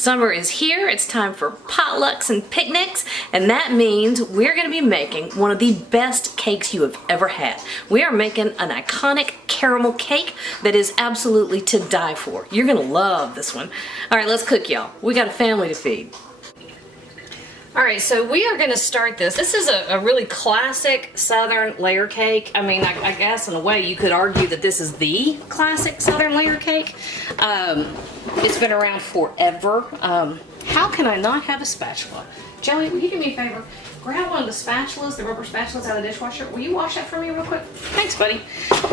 Summer is here, it's time for potlucks and picnics, and that means we're gonna be making one of the best cakes you have ever had. We are making an iconic caramel cake that is absolutely to die for. You're gonna love this one. All right, let's cook, y'all. We got a family to feed. All right, so we are gonna start this. This is a really classic Southern layer cake. I mean, I guess in a way you could argue that this is the classic Southern layer cake. It's been around forever. How can I not have a spatula? Joey, will you do me a favor? Grab one of the spatulas, the rubber spatulas out of the dishwasher. Will you wash that for me real quick? Thanks, buddy.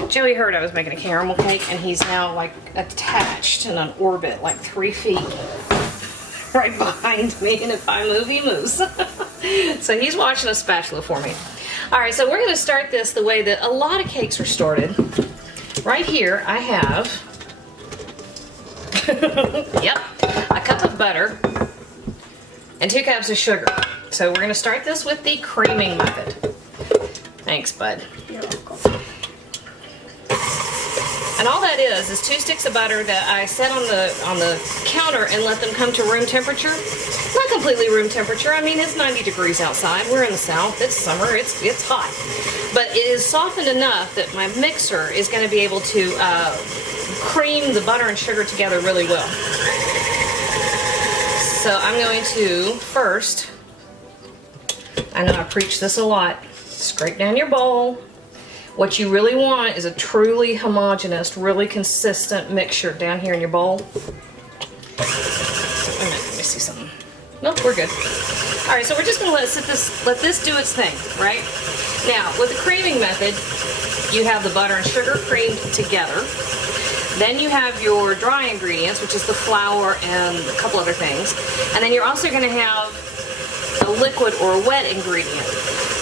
Joey heard I was making a caramel cake, and he's now like attached in an orbit like 3 feet. Right behind me, and if I move, he moves. So he's washing a spatula for me. All right, so we're gonna start this the way that a lot of cakes are started. Right here, I have, yep, a cup of butter and 2 cups of sugar. So we're gonna start this with the creaming method. Thanks, bud. You're welcome. And all that is 2 sticks of butter that I set on the counter and let them come to room temperature. Not completely room temperature. I mean, it's 90 degrees outside. We're in the South. It's summer. It's hot. But it is softened enough that my mixer is going to be able to cream the butter and sugar together really well. So I'm going to first, I know I preach this a lot, scrape down your bowl. What you really want is a truly homogeneous, really consistent mixture down here in your bowl. Wait a minute, let me see something. Nope, we're good. All right, so we're just gonna let this do its thing, right? Now, with the creaming method, you have the butter and sugar creamed together. Then you have your dry ingredients, which is the flour and a couple other things. And then you're also gonna have a liquid or a wet ingredient.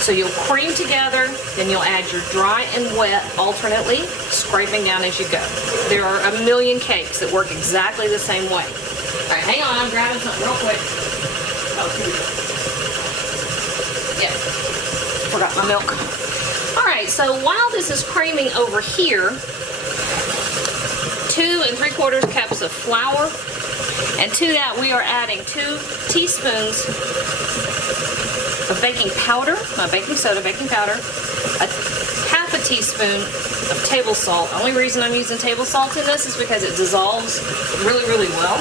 So you'll cream together, then you'll add your dry and wet alternately, scraping down as you go. There are a million cakes that work exactly the same way. All right, hang on, I'm grabbing something real quick. Oh, here we go. Yeah, forgot my milk. All right, so while this is creaming over here, 2 3/4 cups of flour, and to that we are adding 2 teaspoons of baking powder, not baking soda, baking powder, half a teaspoon of table salt. The only reason I'm using table salt in this is because it dissolves really, really well.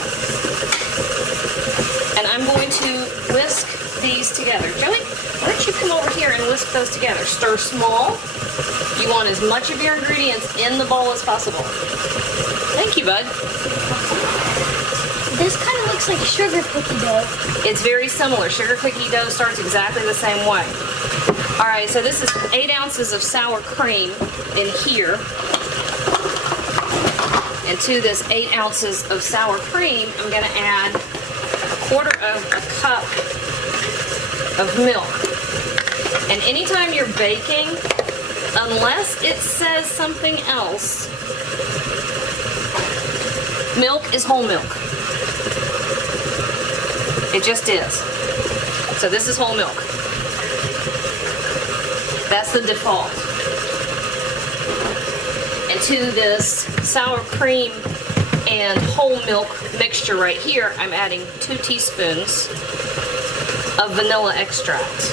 And I'm going to whisk these together. Joey, why don't you come over here and whisk those together? Stir small. You want as much of your ingredients in the bowl as possible. Thank you, bud. This kind of looks like sugar cookie dough. It's very similar. Sugar cookie dough starts exactly the same way. All right, so this is 8 ounces of sour cream in here. And to this 8 ounces of sour cream, I'm gonna add 1/4 of a cup of milk. And anytime you're baking, unless it says something else, milk is whole milk. It just is. So this is whole milk. That's the default. And to this sour cream and whole milk mixture right here, I'm adding 2 teaspoons of vanilla extract.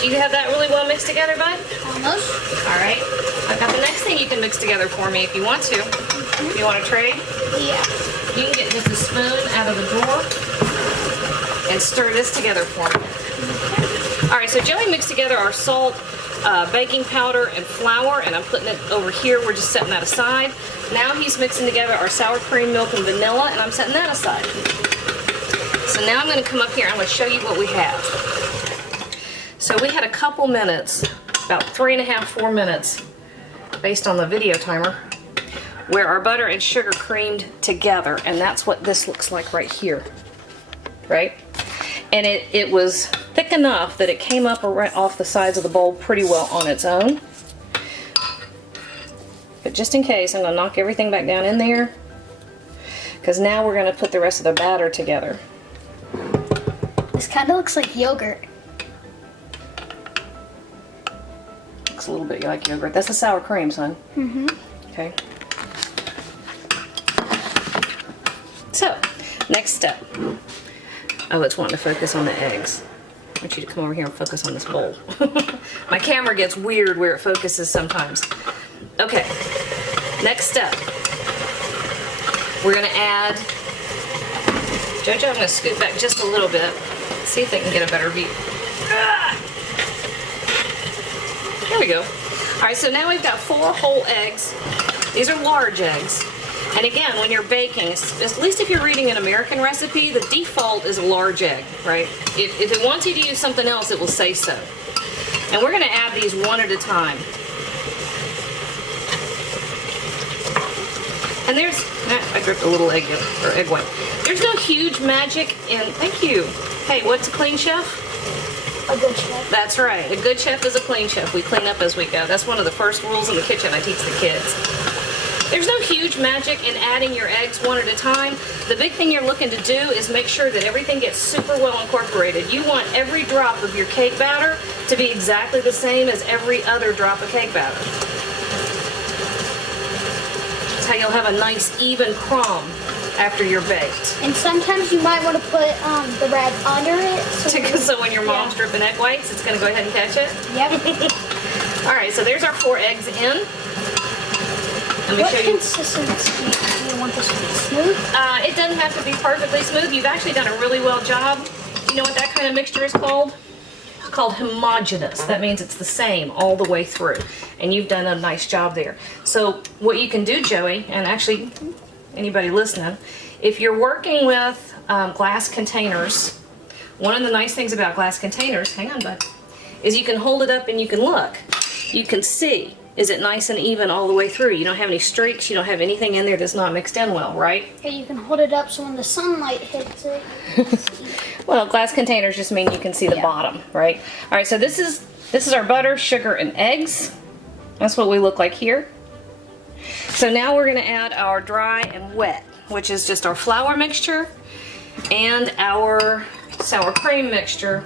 Do you have that really well mixed together, bud? Almost. All right. I've got the next thing you can mix together for me if you want to. If you want to trade? Yeah. You can get just a spoon out of the drawer and stir this together for me. All right, so Joey mixed together our salt, baking powder, and flour, and I'm putting it over here. We're just setting that aside. Now he's mixing together our sour cream, milk, and vanilla, and I'm setting that aside. So now I'm going to come up here and I'm going to show you what we have. So we had a couple minutes, about 3.5, 4 minutes, based on the video timer, where our butter and sugar creamed together, and that's what this looks like right here, right? And it was thick enough that it came up right off the sides of the bowl pretty well on its own. But just in case, I'm gonna knock everything back down in there, because now we're gonna put the rest of the batter together. This kind of looks like yogurt. Looks a little bit like yogurt. That's the sour cream, son. Mm-hmm. Okay. So, next step. Oh, it's wanting to focus on the eggs. I want you to come over here and focus on this bowl. My camera gets weird where it focuses sometimes. Okay, next step. We're gonna add, Jojo, I'm gonna scoot back just a little bit. See if they can get a better view. Ah! There we go. All right, so now we've got 4 whole eggs. These are large eggs. And again, when you're baking, at least if you're reading an American recipe, the default is a large egg, right? If it wants you to use something else, it will say so. And we're gonna add these one at a time. And there's, I dripped a little egg white. There's no huge magic in, thank you. Hey, what's a clean chef? A good chef. That's right. A good chef is a clean chef. We clean up as we go. That's one of the first rules in the kitchen I teach the kids. There's no huge magic in adding your eggs one at a time. The big thing you're looking to do is make sure that everything gets super well incorporated. You want every drop of your cake batter to be exactly the same as every other drop of cake batter. That's how you'll have a nice even crumb after you're baked. And sometimes you might want to put the rag under it. So when your mom's dripping egg whites, it's going to go ahead and catch it? Yep. All right, so there's our 4 eggs in. Let me What show you. consistency do you want this to be? Smooth? It doesn't have to be perfectly smooth. You've actually done a really well job. You know what that kind of mixture is called? It's called homogeneous. That means it's the same all the way through. And you've done a nice job there. So what you can do, Joey, and actually anybody listening, if you're working with glass containers, one of the nice things about glass containers, hang on bud, is you can hold it up and you can look. You can see. Is it nice and even all the way through? You don't have any streaks, you don't have anything in there that's not mixed in well, right? Yeah, you can hold it up so when the sunlight hits it. Well, glass containers just mean you can see the bottom, right? All right, so this is our butter, sugar, and eggs. That's what we look like here. So now we're gonna add our dry and wet, which is just our flour mixture and our sour cream mixture.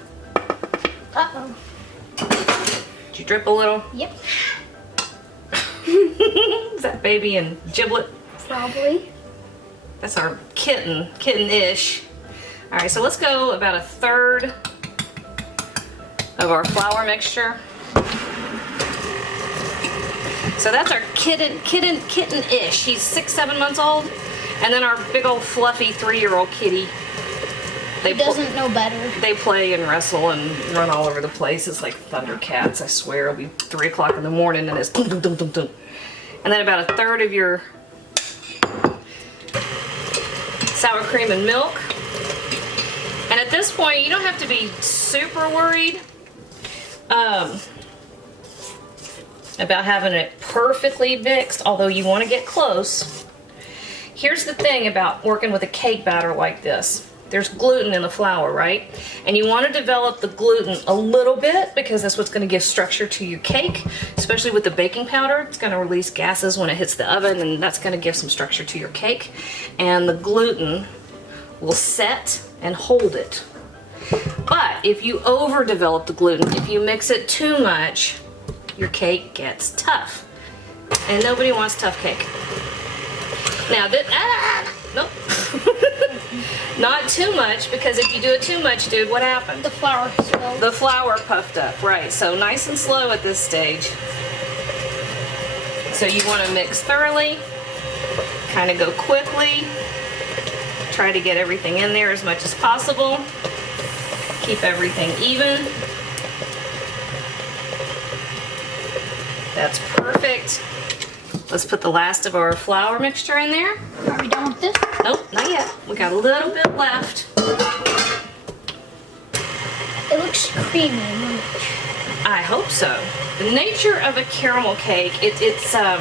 Uh-oh. Did you drip a little? Yep. Is that baby and Giblet? Probably. That's our kitten-ish. All right, so let's go about 1/3 of our flour mixture. So that's our kitten-ish. He's 6, 7 months old. And then our big old fluffy 3-year-old kitty. He doesn't know better. They play and wrestle and run all over the place. It's like Thundercats, I swear. It'll be 3 o'clock in the morning and it's dum dum dum dum dum. And then about 1/3 of your sour cream and milk. And at this point, you don't have to be super worried about having it perfectly mixed, although you want to get close. Here's the thing about working with a cake batter like this. There's gluten in the flour, right? And you want to develop the gluten a little bit because that's what's going to give structure to your cake, especially with the baking powder. It's going to release gases when it hits the oven, and that's going to give some structure to your cake. And the gluten will set and hold it. But if you overdevelop the gluten, if you mix it too much, your cake gets tough. And nobody wants tough cake. Now, nope. Not too much, because if you do it too much, dude, what happens? The flour spilled. The flour puffed up, right. So nice and slow at this stage. So you want to mix thoroughly, kind of go quickly, try to get everything in there as much as possible, keep everything even. That's perfect. Let's put the last of our flour mixture in there. Are we done with this? Nope, not yet. We got a little bit left. It looks creamy. I hope so. The nature of a caramel cake, it's a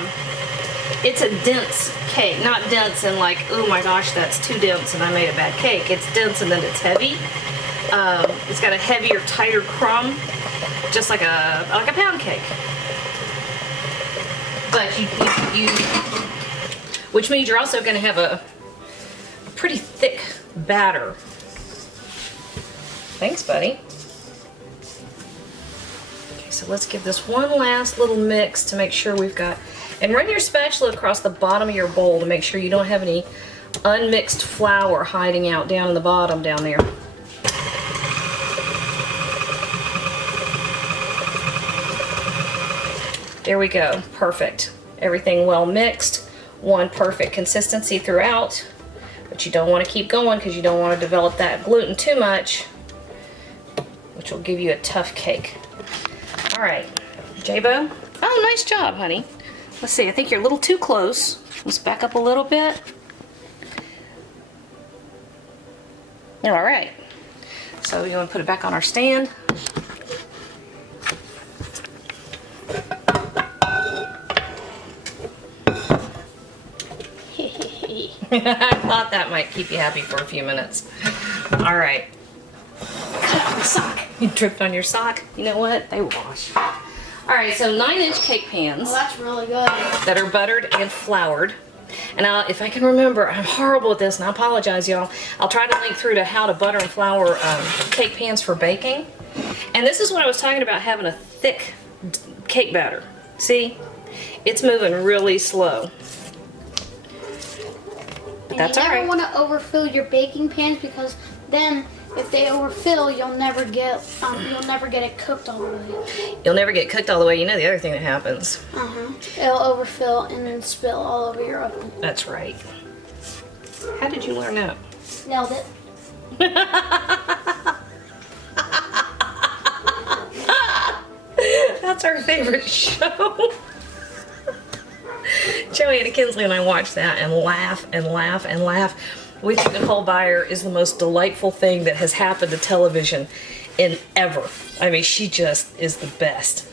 dense cake. Not dense and like, oh my gosh, that's too dense and I made a bad cake. It's dense and then it's heavy. It's got a heavier, tighter crumb, just like a pound cake. But which means you're also going to have a pretty thick batter. Thanks, buddy. Okay, so let's give this one last little mix to make sure we've got, and run your spatula across the bottom of your bowl to make sure you don't have any unmixed flour hiding out down in the bottom down there. There we go, perfect. Everything well mixed, one perfect consistency throughout, but you don't want to keep going because you don't want to develop that gluten too much, which will give you a tough cake. All right, J-Bo. Oh, nice job, honey. Let's see, I think you're a little too close. Let's back up a little bit. All right, so you want to put it back on our stand. I thought that might keep you happy for a few minutes. All right. Cut off my sock. You dripped on your sock. You know what? They wash. All right, so 9-inch cake pans. Well, that's really good. That are buttered and floured. And if I can remember, I'm horrible at this, and I apologize, y'all. I'll try to link through to how to butter and flour cake pans for baking. And this is what I was talking about, having a thick cake batter. See? It's moving really slow. That's all right. You never want to overfill your baking pans because then, if they overfill, you'll never get it cooked all the way. You'll never get cooked all the way. You know the other thing that happens. It'll overfill and then spill all over your oven. That's right. How did you learn that? Nailed it. That's our favorite show. Joanna Kinsley and I watch that and laugh and laugh and laugh. We think Nicole Byer is the most delightful thing that has happened to television in ever. I mean, she just is the best.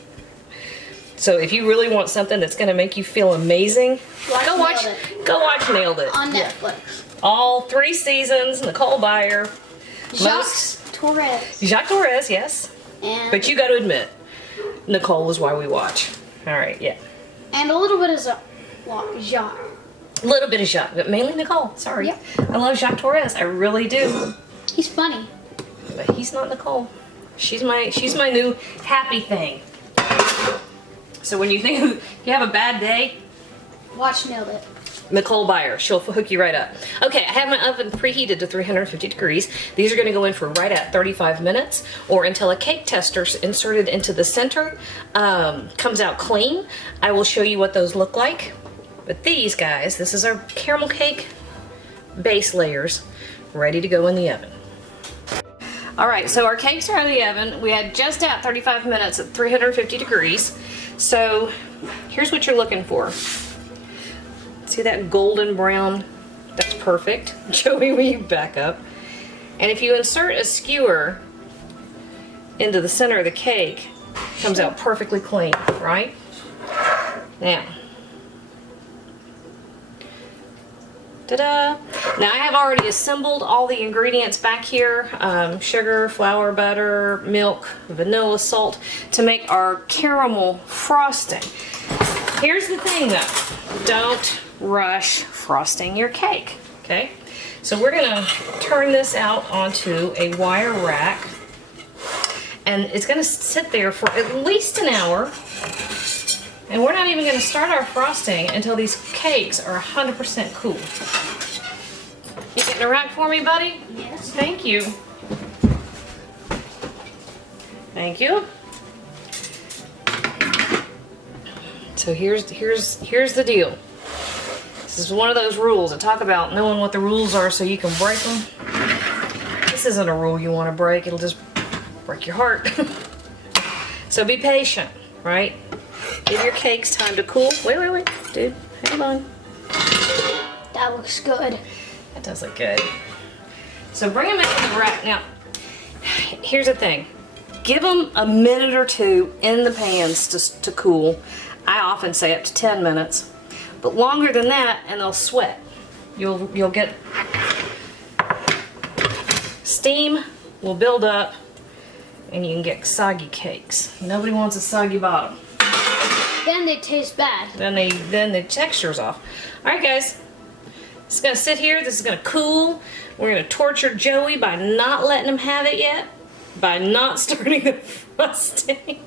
So if you really want something that's going to make you feel amazing, go watch Nailed It on Netflix. All 3 seasons. Nicole Byer, Jacques Torres, yes. But you got to admit, Nicole is why we watch. All right, yeah. And a little bit of Jacques. A little bit of Jacques, but mainly Nicole. Sorry. Yep. I love Jacques Torres. I really do. He's funny. But he's not Nicole. She's my new happy thing. So when you you have a bad day, watch Nailed It. Nicole Byer, she'll hook you right up. Okay, I have my oven preheated to 350 degrees. These are going to go in for right at 35 minutes or until a cake tester's inserted into the center comes out clean. I will show you what those look like. But these guys, this is our caramel cake base layers ready to go in the oven. All right, so our cakes are out of the oven. We had just at 35 minutes at 350 degrees. So here's what you're looking for. See that golden brown? That's perfect. Joey, will you back up? And if you insert a skewer into the center of the cake, it comes out perfectly clean, right? Now, ta-da! Now I have already assembled all the ingredients back here. Sugar, flour, butter, milk, vanilla, salt to make our caramel frosting. Here's the thing though, don't rush frosting your cake, okay? So we're gonna turn this out onto a wire rack and it's gonna sit there for at least an hour. And we're not even gonna start our frosting until these cakes are 100% cool. You getting a rack for me, buddy? Yes. Thank you. Thank you. So here's the deal. This is one of those rules. I talk about knowing what the rules are so you can break them. This isn't a rule you want to break. It'll just break your heart. So be patient, right? Give your cakes time to cool. Wait, dude, hang on. That looks good. That does look good. So bring them into the rack. Now, here's the thing. Give them a minute or two in the pans to cool. I often say up to 10 minutes. But longer than that and they'll sweat. You'll get steam will build up and you can get soggy cakes. Nobody wants a soggy bottom. Then they taste bad. Then the texture's off. Alright guys. It's gonna sit here, this is gonna cool. We're gonna torture Joey by not letting him have it yet. By not starting the frosting.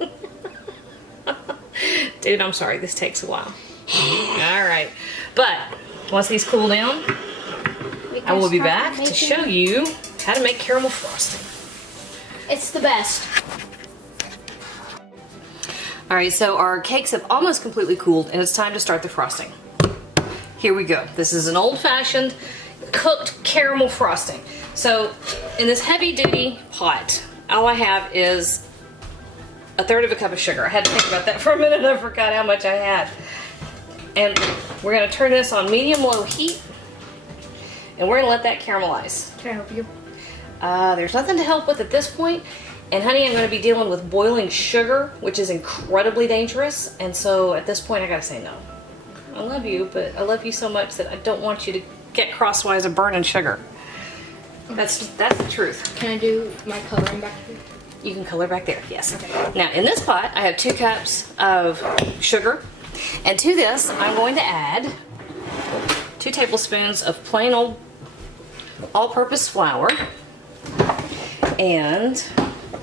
Dude, I'm sorry, this takes a while. Alright, but once these cool down, I will be start back to making- show you how to make caramel frosting. It's the best. All right, so our cakes have almost completely cooled and it's time to start the frosting. Here we go. This is an old-fashioned cooked caramel frosting. So in this heavy-duty pot, all I have is 1/3 of a cup of sugar. I had to think about that for a minute. I forgot how much I had. And we're gonna turn this on medium-low heat and we're gonna let that caramelize. Can I help you? There's nothing to help with at this point. And honey, I'm gonna be dealing with boiling sugar, which is incredibly dangerous. And so at this point, I gotta say no. I love you, but I love you so much that I don't want you to get crosswise of burning sugar. That's the truth. Can I do my coloring back here? You can color back there, yes. Okay. Now in this pot, I have 2 cups of sugar. And to this, I'm going to add 2 tablespoons of plain old all-purpose flour. And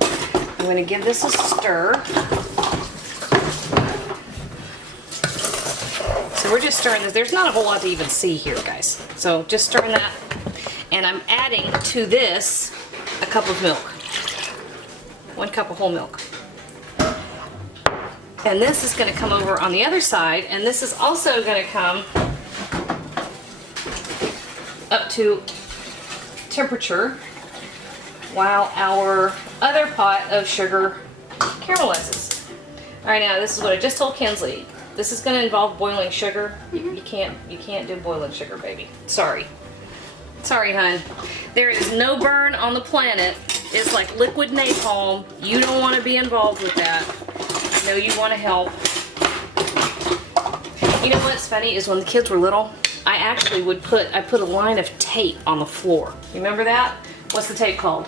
I'm going to give this a stir. So we're just stirring this. There's not a whole lot to even see here, guys. So just stirring that. And I'm adding to this a cup of milk. 1 cup of whole milk. And this is going to come over on the other side, and this is also going to come up to temperature while our other pot of sugar caramelizes. All right, now this is what I just told Kinsley. This is going to involve boiling sugar. You can't do boiling sugar, baby. Sorry. Sorry, hon. There is no burn on the planet. It's like liquid napalm. You don't want to be involved with that. I know you want to help. You know what's funny is when the kids were little, I actually would put a line of tape on the floor. You remember that? What's the tape called?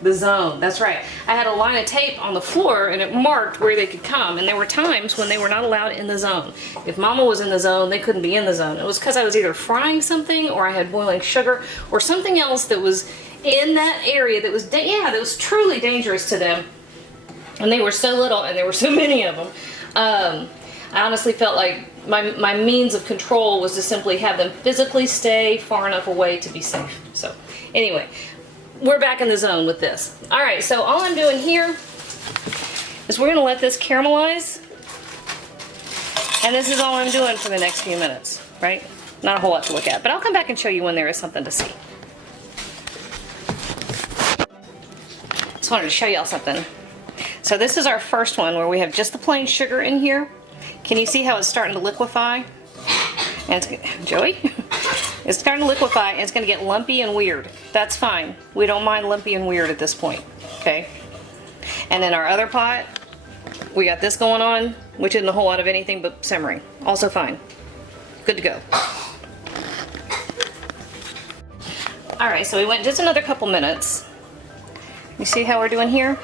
The zone, that's right. I had a line of tape on the floor and it marked where they could come, and there were times when they were not allowed in the zone. If Mama was in the zone, they couldn't be in the zone. It was because I was either frying something or I had boiling sugar or something else that was in that area that was, that was truly dangerous to them. And they were so little and there were so many of them. I honestly felt like my means of control was to simply have them physically stay far enough away to be safe. So anyway, we're back in the zone with this. All right, so all I'm doing here is we're gonna let this caramelize. And this is all I'm doing for the next few minutes, right? Not a whole lot to look at, but I'll come back and show you when there is something to see. Just wanted to show y'all something. So this is our first one where we have just the plain sugar in here. Can you see how it's starting to liquefy? And it's, Joey? It's starting to liquefy and it's going to get lumpy and weird. That's fine. We don't mind lumpy and weird at this point, okay? And then our other pot, we got this going on, which isn't a whole lot of anything but simmering. Also fine. Good to go. All right, so we went just another couple minutes. You see how we're doing here?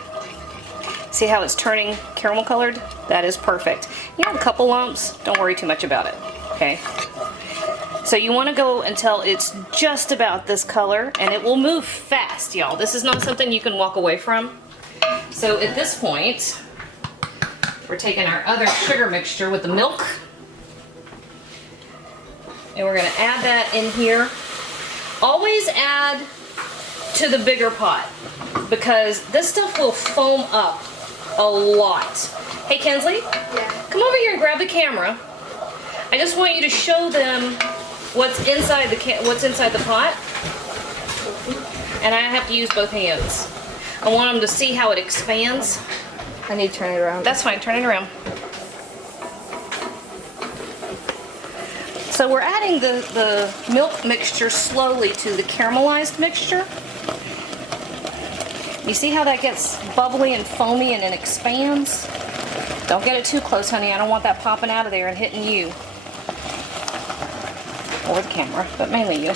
See how it's turning caramel colored? That is perfect. You have a couple lumps, don't worry too much about it, okay? So you want to go until it's just about this color, and it will move fast, y'all. This is not something you can walk away from. So at this point, we're taking our other sugar mixture with the milk, and we're going to add that in here. Always add to the bigger pot, because this stuff will foam up a lot. Hey Kinsley, Yeah. come over here and grab the camera. I just want you to show them what's inside the pot, and I have to use both hands. I want them to see how it expands. I need to turn it around. That's fine, turn it around. So we're adding the milk mixture slowly to the caramelized mixture. You see how that gets bubbly and foamy and it expands? Don't get it too close, honey. I don't want that popping out of there and hitting you. Or the camera, but mainly you.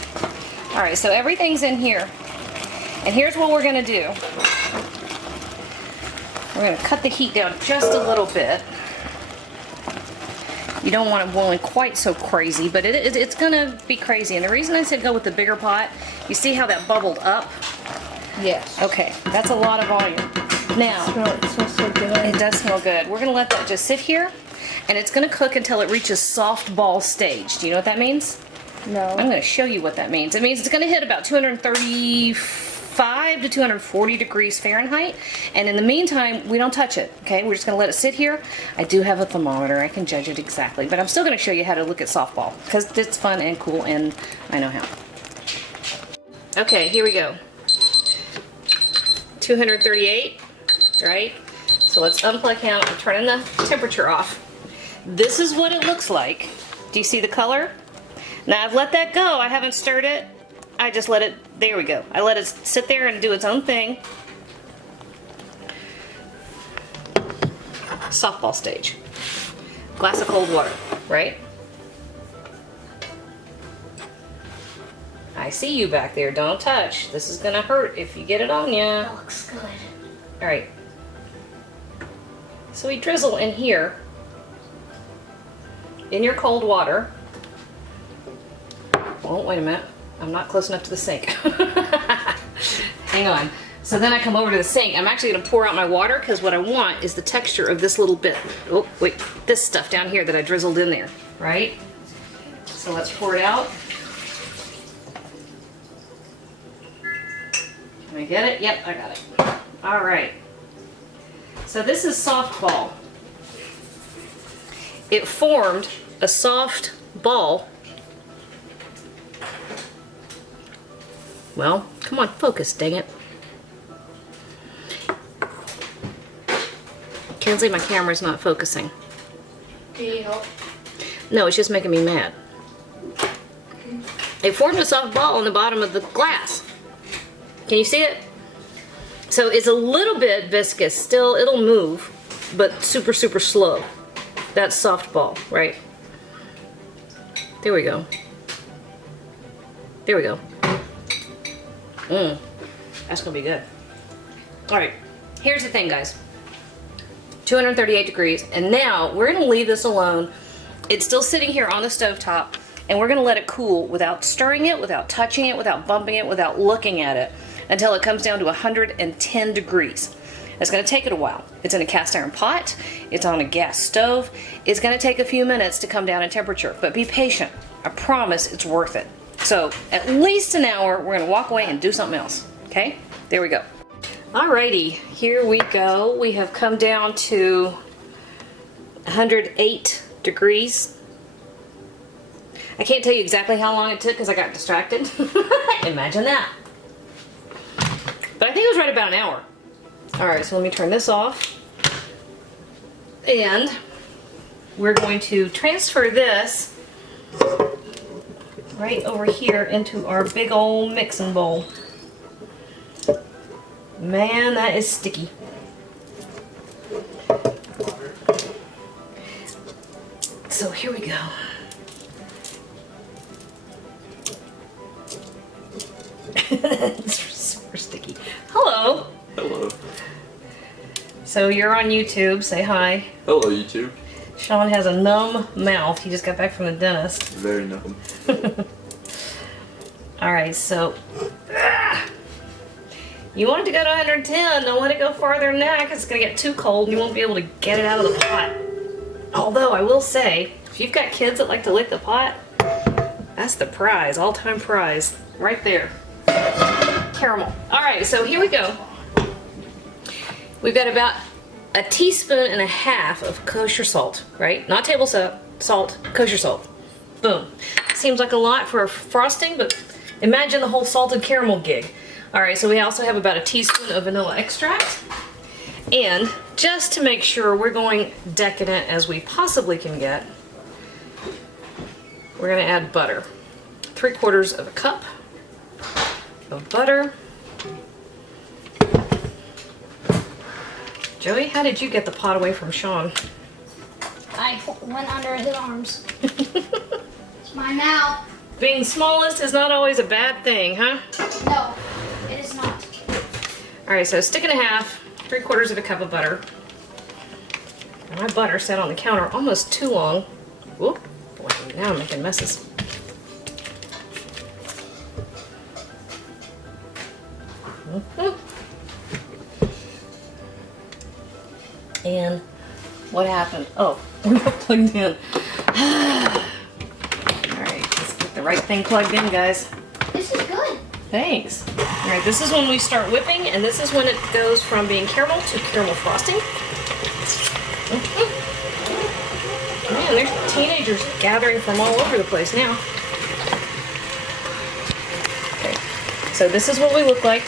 All right, so everything's in here. And here's what we're gonna do. We're gonna cut the heat down just a little bit. You don't want it boiling quite so crazy, but it's gonna be crazy. And the reason I said go with the bigger pot, you see how that bubbled up? Yes. Okay, that's a lot of volume. Now, It smells so good. it does smell good. We're gonna let that just sit here, and it's gonna cook until it reaches soft ball stage. Do you know what that means? No. I'm going to show you what that means. It means it's going to hit about 235 to 240 degrees Fahrenheit. And in the meantime, we don't touch it, okay? We're just going to let it sit here. I do have a thermometer. I can judge it exactly. But I'm still going to show you how to look at softball because it's fun and cool and I know how. Okay, here we go. 238, right? So let's unplug him. I'm turning the temperature off. This is what it looks like. Do you see the color? Now I've let that go. I haven't stirred it. I just let it, there we go. I let it sit there and do its own thing. Softball stage. Glass of cold water, right? I see you back there. Don't touch. This is gonna hurt if you get it on ya. That looks good. All right. So we drizzle in here, in your cold water. Oh, wait a minute. I'm not close enough to the sink. Hang on. So then I come over to the sink. I'm actually gonna pour out my water because what I want is the texture of this little bit. Oh, wait, this stuff down here that I drizzled in there, right? So let's pour it out. Can I get it? Yep, I got it. All right. So this is softball. It formed a soft ball. Well, come on, focus, dang it. Kenzie, my camera's not focusing. Do you help? No, it's just making me mad. It formed a soft ball on the bottom of the glass. Can you see it? So it's a little bit viscous. Still, it'll move, but super, super slow. That's softball, right? There we go. There we go. That's gonna be good. All right, here's the thing, guys. 238 degrees, and now we're gonna leave this alone. It's still sitting here on the stovetop, and we're gonna let it cool without stirring it, without touching it, without bumping it, without looking at it, until it comes down to 110 degrees. It's going to take it a while. It's in a cast iron pot. It's on a gas stove. It's going to take a few minutes to come down in temperature, but be patient. I promise it's worth it. So at least an hour, we're going to walk away and do something else. Okay? There we go. Alrighty, here we go. We have come down to 108 degrees. I can't tell you exactly how long it took because I got distracted. Imagine that. But I think it was right about an hour. All right, so let me turn this off. And we're going to transfer this right over here into our big old mixing bowl. Man, that is sticky. So here we go. It's super sticky. Hello. Hello. So you're on YouTube. Say hi. Hello, YouTube. Sean has a numb mouth. He just got back from the dentist. Very numb. Alright, so you want it to go to 110. Don't let it go farther than that because it's going to get too cold and you won't be able to get it out of the pot. Although I will say, if you've got kids that like to lick the pot, that's the prize, all-time prize, right there. Caramel. Alright, so here we go. We've got about a teaspoon and a half of kosher salt, right? Not table salt, kosher salt. Boom. Seems like a lot for a frosting, but imagine the whole salted caramel gig. Alright, so we also have about a teaspoon of vanilla extract. And just to make sure we're going decadent as we possibly can get, we're going to add butter. 3/4 of a cup of butter. Joey, how did you get the pot away from Sean? I went under his arms. It's mine now. Being smallest is not always a bad thing, huh? No, it is not. Alright, so a stick and a half, 3/4 of a cup of butter. And my butter sat on the counter almost too long. Whoop, boy, now I'm making messes. And what happened? Oh, we were plugged in. Alright, let's get the right right thing plugged in, guys. This is good. Thanks. All right, this is when we start whipping, and this is when it goes from being caramel to caramel frosting. Man, there's teenagers gathering from all over the place now. Okay, so this is what we look like.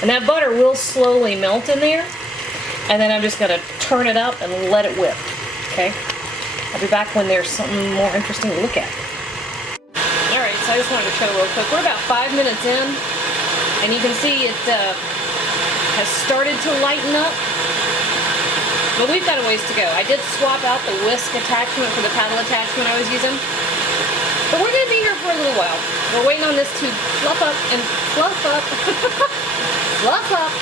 And that butter will slowly melt in there, and then I'm just gonna turn it up and let it whip, okay? I'll be back when there's something more interesting to look at. All right, so I just wanted to show real quick. We're about 5 minutes in, and you can see it has started to lighten up. But we've got a ways to go. I did swap out the whisk attachment for the paddle attachment I was using. But we're going to be here for a little while. We're waiting on this to fluff up and fluff up, fluff up,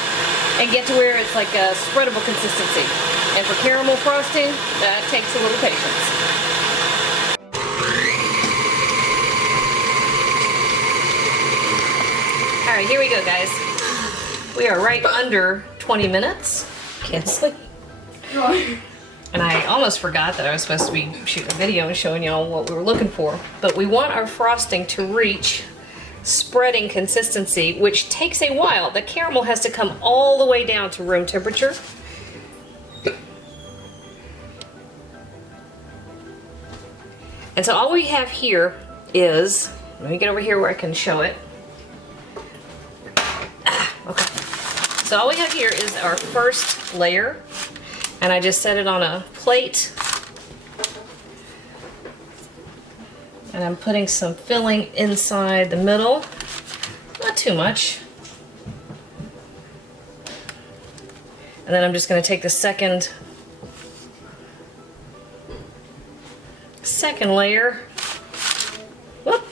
and get to where it's like a spreadable consistency. And for caramel frosting, that takes a little patience. All right, here we go, guys. We are right under 20 minutes. Can't sleep. And I almost forgot that I was supposed to be shooting a video and showing y'all what we were looking for. But we want our frosting to reach spreading consistency, which takes a while. The caramel has to come all the way down to room temperature. And so all we have here is, let me get over here where I can show it. Okay. So all we have here is our first layer. And I just set it on a plate. And I'm putting some filling inside the middle. Not too much. And then I'm just going to take the second layer. Whoop.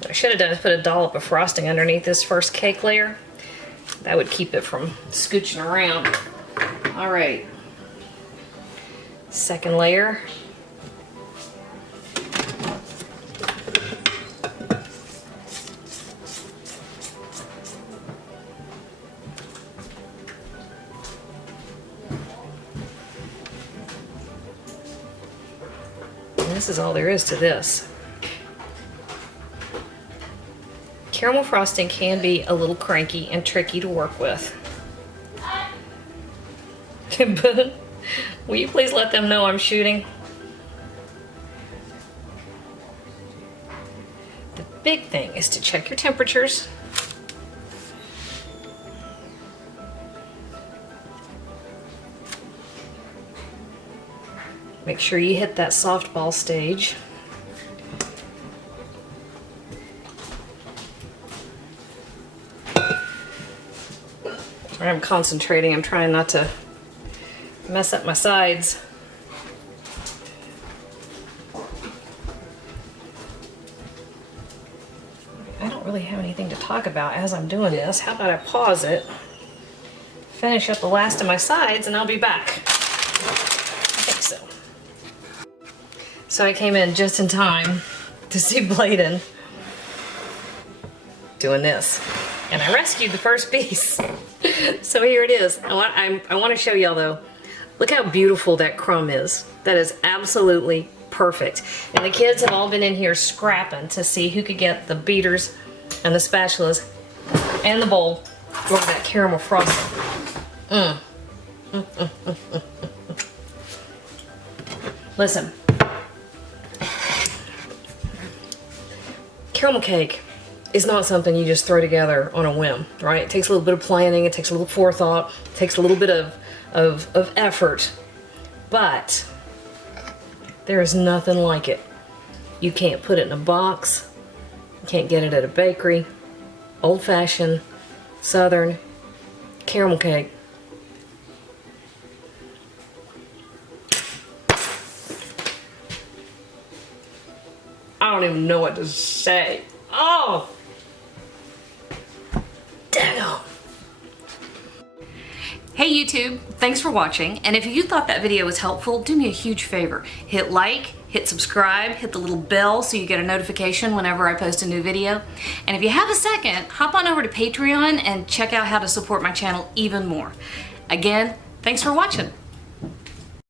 What I should have done is put a dollop of frosting underneath this first cake layer. That would keep it from scooching around. All right, second layer. And this is all there is to this. Caramel frosting can be a little cranky and tricky to work with. But will you please let them know I'm shooting? The big thing is to check your temperatures. Make sure you hit that softball stage. I'm concentrating. I'm trying not to mess up my sides. I don't really have anything to talk about as I'm doing this. How about I pause it, finish up the last of my sides, and I'll be back. I think so. So I came in just in time to see Bladen doing this. And I rescued the first piece. So here it is. I want to show y'all though. Look how beautiful that crumb is. That is absolutely perfect. And the kids have all been in here scrapping to see who could get the beaters and the spatulas and the bowl for that caramel frosting. Listen. Caramel cake is not something you just throw together on a whim, right? It takes a little bit of planning, it takes a little forethought, it takes a little bit of effort, but there is nothing like it. You can't put it in a box, you can't get it at a bakery. Old-fashioned, southern, caramel cake. I don't even know what to say. Oh! Daggone. Hey YouTube, thanks for watching, and if you thought that video was helpful, do me a huge favor. Hit like, hit subscribe, hit the little bell so you get a notification whenever I post a new video. And if you have a second, hop on over to Patreon and check out how to support my channel even more. Again, thanks for watching.